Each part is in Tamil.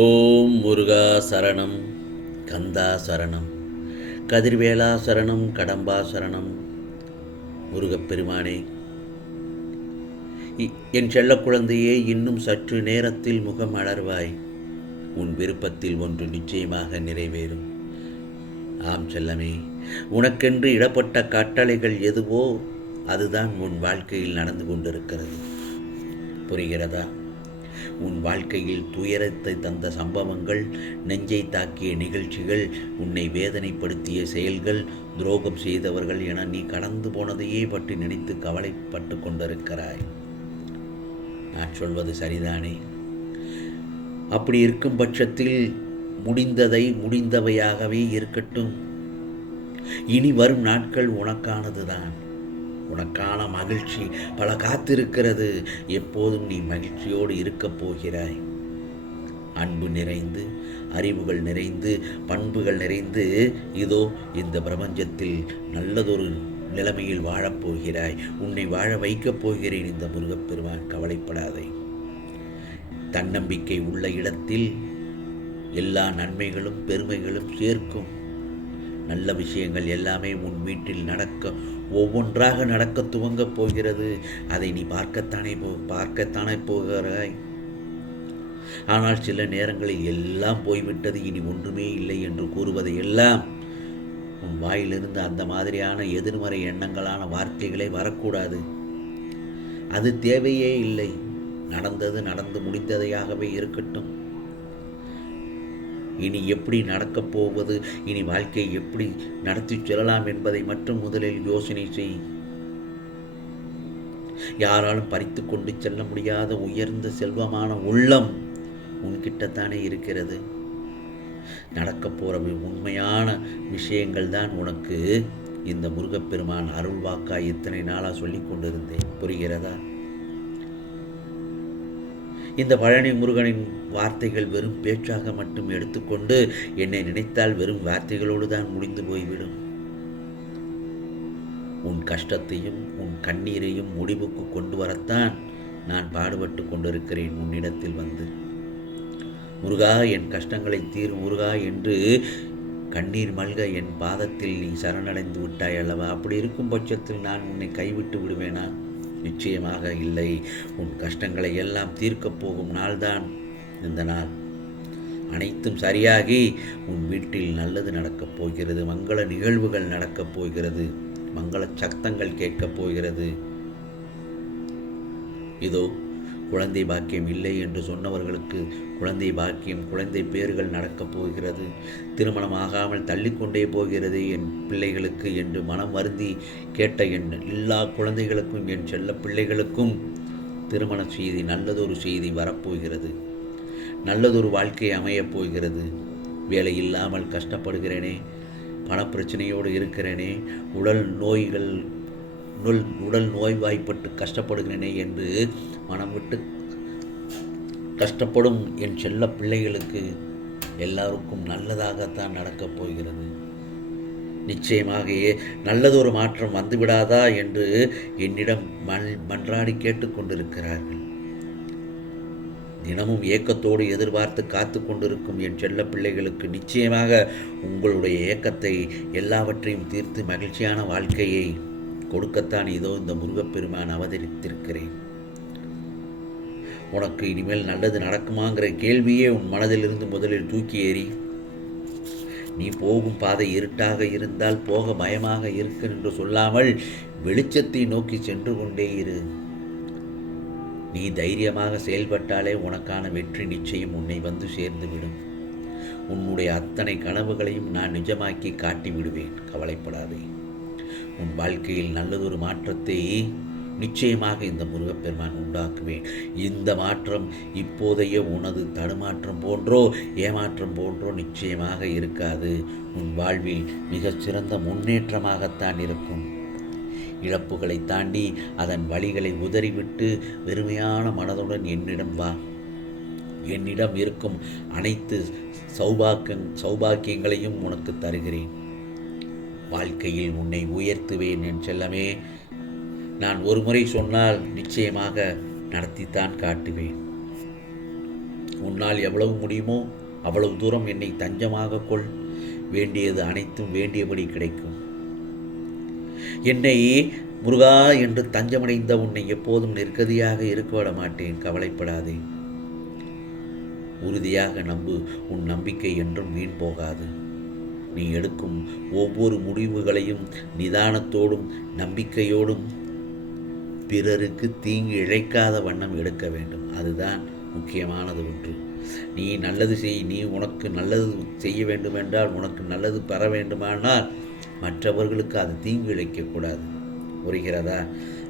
ஓம் முருகா சரணம் கந்தா சரணம் கதிர்வேலா சரணம் கடம்பா சரணம். முருகப்பெருமானே என் செல்ல குழந்தையே இன்னும் சற்று நேரத்தில் முகம் அலர்வாய். உன் விருப்பத்தில் ஒன்று நிச்சயமாக நிறைவேறும். ஆம் செல்லமே உனக்கென்று இடப்பட்ட கட்டளைகள் எதுவோ அதுதான் உன் வாழ்க்கையில் நடந்து கொண்டிருக்கிறது. புரிகிறதா? உன் வாழ்க்கையில் துயரத்தை தந்த சம்பவங்கள் நெஞ்சை தாக்கிய நிகழ்ச்சிகள் உன்னை வேதனைப்படுத்திய செயல்கள் துரோகம் செய்தவர்கள் என நீ கடந்து போனதையே பற்றி நினைத்து கவலைப்பட்டு கொண்டிருக்கிறாய். நான் சொல்வது சரிதானே? அப்படி இருக்கும் பட்சத்தில் முடிந்ததை முடிந்தவையாகவே இருக்கட்டும். இனி வரும் நாட்கள் உனக்கானதுதான். உனக்கான மகிழ்ச்சி பல காத்திருக்கிறது. எப்போதும் நீ மகிழ்ச்சியோடு இருக்கப் போகிறாய். அன்பு நிறைந்து அறிவுகள் நிறைந்து பண்புகள் நிறைந்து இதோ இந்த பிரபஞ்சத்தில் நல்லதொரு நிலைமையில் வாழப்போகிறாய் உன்னை வாழ வைக்கப் போகிறேன் இந்த முருகப்பெருமான் கவலைப்படாதே. தன்னம்பிக்கை உள்ள இடத்தில் எல்லா நன்மைகளும் பெருமைகளும் சேர்க்கும். நல்ல விஷயங்கள் எல்லாமே உன் வீட்டில் நடக்க ஒவ்வொன்றாக நடக்க துவங்கப் போகிறது. அதை நீ பார்க்கத்தானே போ பார்க்கத்தானே போகிறாய். ஆனால் சில நேரங்களில் எல்லாம் போய்விட்டது இனி ஒன்றுமே இல்லை என்று கூறுவதை எல்லாம் உன் வாயிலிருந்து அந்த மாதிரியான எதிர்மறை எண்ணங்களான வார்த்தைகளே வரக்கூடாது. அது தேவையே இல்லை. நடந்தது நடந்து முடிந்ததையாகவே இருக்கட்டும். இனி எப்படி நடக்கப் போவது? இனி வாழ்க்கையை எப்படி நடத்தி செல்லலாம் என்பதை மட்டும் முதலில் யோசனை செய். யாராலும் பறித்து கொண்டு செல்ல முடியாத உயர்ந்த செல்வமான உள்ளம் உன்கிட்டத்தானே இருக்கிறது. நடக்கப் போகிற உண்மையான விஷயங்கள் தான் உனக்கு. இந்த முருகப்பெருமான் அருள்வாக்கா இத்தனை நாளாக சொல்லி கொண்டிருந்தேன். புரிகிறதா? இந்த பழனி முருகனின் வார்த்தைகள் வெறும் பேச்சாக மட்டும் எடுத்துக்கொண்டு என்னை நினைத்தால் வெறும் வார்த்தைகளோடு தான் முடிந்து போய்விடும். உன் கஷ்டத்தையும் உன் கண்ணீரையும் முடிவுக்கு கொண்டு வரத்தான் நான் பாடுபட்டு கொண்டிருக்கிறேன் உன்னிடத்தில் வந்து. முருகா என் கஷ்டங்களை தீர் முருகா என்று கண்ணீர் மல்க என் பாதத்தில் நீ சரணடைந்து விட்டாய் அல்லவா அப்படி இருக்கும் பட்சத்தில் நான் உன்னை கைவிட்டு விடுவேனா? நிச்சயமாக இல்லை. உன் கஷ்டங்களை எல்லாம் தீர்க்கப் போகும் நாள்தான் இந்த நாள். அனைத்தும் சரியாகி உன் வீட்டில் நல்லது நடக்கப் போகிறது. மங்கள நிகழ்வுகள் நடக்கப் போகிறது. மங்கள சத்தங்கள் கேட்கப் போகிறது. இதோ குழந்தை பாக்கியம் இல்லை என்று சொன்னவர்களுக்கு குழந்தை பாக்கியம் குழந்தை பேர்கள் நடக்கப் போகிறது. திருமணம் ஆகாமல் தள்ளிக்கொண்டே போகிறது என் பிள்ளைகளுக்கு என்று மனம் வருந்தி கேட்ட என் எல்லா குழந்தைகளுக்கும் என் செல்ல பிள்ளைகளுக்கும் திருமண செய்தி நல்லதொரு செய்தி வரப்போகிறது. நல்லதொரு வாழ்க்கை அமையப் போகிறது. வேலை இல்லாமல் கஷ்டப்படுகிறேனே பணப்பிரச்சனையோடு இருக்கிறேனே உடல் நோய்கள் உடல் உடல் நோய்வாய்ப்பட்டு கஷ்டப்படுகிறேனே என்று மனம் விட்டு கஷ்டப்படும் என் செல்ல பிள்ளைகளுக்கு எல்லாருக்கும் நல்லதாகத்தான் நடக்கப் போகிறது. நிச்சயமாக நல்லதொரு மாற்றம் வந்துவிடாதா என்று என்னிடம் மல் மன்றாடி கேட்டுக்கொண்டிருக்கிறார்கள் தினமும் ஏக்கத்தோடு எதிர்பார்த்து காத்து கொண்டிருக்கும் என் செல்ல பிள்ளைகளுக்கு நிச்சயமாக உங்களுடைய ஏக்கத்தை எல்லாவற்றையும் தீர்த்து மகிழ்ச்சியான வாழ்க்கையை கொடுக்கத்தான் இதோ இந்த முருகப்பெருமான் அவதரித்திருக்கிறேன். உனக்கு இனிமேல் நல்லது நடக்குமாங்கிற கேள்வியே உன் மனதிலிருந்து முதலில் தூக்கி ஏறி நீ போகும் பாதை இருட்டாக இருந்தால் போக பயமாக இருக்கு என்று சொல்லாமல் வெளிச்சத்தை நோக்கி சென்று கொண்டே இரு. நீ தைரியமாக செயல்பட்டாலே உனக்கான வெற்றி நிச்சயம் உன்னை வந்து சேர்ந்துவிடும். உன்னுடைய அத்தனை கனவுகளையும் நான் நிஜமாக்கி காட்டி விடுவேன் கவலைப்படாதே. உன் வாழ்க்கையில் நல்லதொரு மாற்றத்தை நிச்சயமாக இந்த முருகப்பெருமான் உண்டாக்குவேன். இந்த மாற்றம் இப்போதைய உனது தடுமாற்றம் போன்றோ ஏமாற்றம் போன்றோ நிச்சயமாக இருக்காது. உன் வாழ்வில் மிகச்சிறந்த முன்னேற்றமாகத்தான் இருக்கும். இழப்புகளை தாண்டி அதன் வழிகளை உதறிவிட்டு வெறுமையான மனதுடன் என்னிடம் வா. என்னிடம் இருக்கும் அனைத்து சௌபாக்கிய சௌபாக்கியங்களையும் உனக்கு தருகிறேன். வாழ்க்கையில் உன்னை உயர்த்துவேன் என் செல்லமே. நான் ஒரு முறை சொன்னால் நிச்சயமாக நடத்தித்தான் காட்டுவேன். உன்னால் எவ்வளவு முடியுமோ அவ்வளவு தூரம் என்னை தஞ்சமாக கொள். வேண்டியது அனைத்தும் வேண்டியபடி கிடைக்கும். என்னை முருகா என்று தஞ்சமடைந்த உன்னை எப்போதும் நெருக்கதியாக இருக்க விட மாட்டேன். கவலைப்படாதே. உறுதியாக நம்பு உன் நம்பிக்கை என்றும் வீண் போகாது. நீ எடுக்கும் ஒவ்வொரு முடிவுகளையும் நிதானத்தோடும் நம்பிக்கையோடும் பிறருக்கு தீங்கு இழைக்காத வண்ணம் எடுக்க வேண்டும். அதுதான் முக்கியமானது ஒன்று. நீ நல்லது செய் நீ உனக்கு நல்லது செய்ய வேண்டுமென்றால் உனக்கு நல்லது பெற வேண்டுமானால் மற்றவர்களுக்கு அது தீங்கு இழைக்கக்கூடாது புரிகிறதா?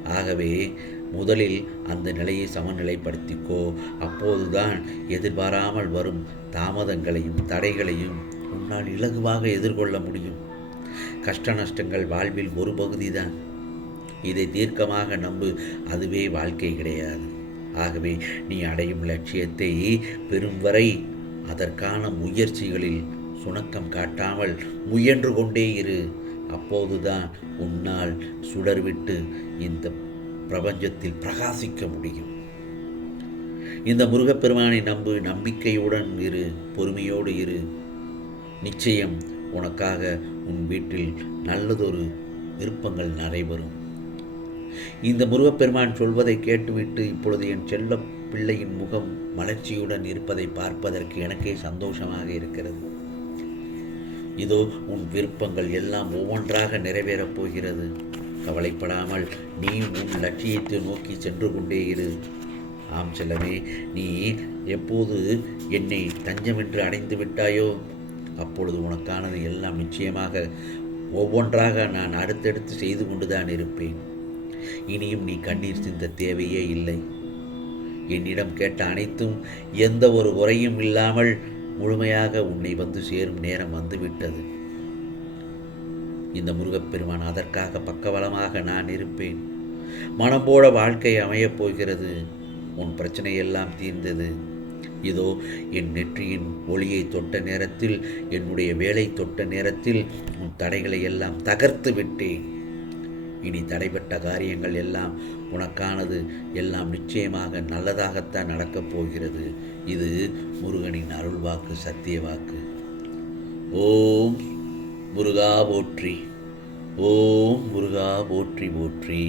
ஆகவே முதலில் அந்த நிலையை சமநிலைப்படுத்திக்கோ. அப்போதுதான் எதிர்பாராமல் வரும் தாமதங்களையும் தடைகளையும் உன்னால் இலகுவாக எதிர்கொள்ள முடியும். கஷ்ட நஷ்டங்கள் வாழ்வில் ஒரு பகுதி தான் இதை தீர்க்கமாக நம்பு அதுவே வாழ்க்கை கிடையாது. ஆகவே நீ அடையும் லட்சியத்தை பெறும் வரை அதற்கான முயற்சிகளில் சுணக்கம் காட்டாமல் முயன்று கொண்டே இரு. அப்போதுதான் உன்னால் சுடர்விட்டு இந்த பிரபஞ்சத்தில் பிரகாசிக்க முடியும். இந்த முருகப்பெருமானை நம்பு நம்பிக்கையுடன் இரு பொறுமையோடு இரு. நிச்சயம் உனக்காக உன் வீட்டில் நல்லதொரு விருப்பங்கள் நடைபெறும். இந்த முருகப்பெருமான் சொல்வதை கேட்டுவிட்டு இப்பொழுது என் செல்ல பிள்ளையின் முகம் மலர்ச்சியுடன் இருப்பதை பார்ப்பதற்கு எனக்கே சந்தோஷமாக இருக்கிறது. இதோ உன் விருப்பங்கள் எல்லாம் ஒவ்வொன்றாக நிறைவேறப் போகிறது. கவலைப்படாமல் நீ உன் லட்சியத்தை நோக்கி சென்று கொண்டே இரு. ஆம் செல்லமே நீ எப்போது என்னை தஞ்சமென்று அடைந்து விட்டாயோ அப்பொழுது உனக்கானது எல்லாம் நிச்சயமாக ஒவ்வொன்றாக நான் அடுத்தடுத்து செய்து கொண்டுதான் இருப்பேன். இனியும் நீ கண்ணீர் சிந்த தேவையே இல்லை. என்னிடம் கேட்ட அனைத்தும் எந்த ஒரு உரையும் இல்லாமல் முழுமையாக உன்னை வந்து சேரும் நேரம் வந்துவிட்டது. இந்த முருகப்பெருமான் அதற்காக பக்கபலமாக நான் இருப்பேன். மனம் போல வாழ்க்கை அமையப் போகிறது. உன் பிரச்சனையெல்லாம் தீர்ந்தது. இதோ என் நெற்றியின் ஒளியை தொட்ட நேரத்தில் என்னுடைய வேலை தொட்ட நேரத்தில் உன் தடைகளை எல்லாம் தகர்த்து விட்டேன். இனி தடைப்பட்ட காரியங்கள் எல்லாம் உனக்கானது எல்லாம் நிச்சயமாக நல்லதாகத்தான் நடக்கப் போகிறது. இது முருகனின் அருள் வாக்கு சத்திய வாக்கு ஓம் முருகா போற்றி ஓம் முருகா போற்றி போற்றி.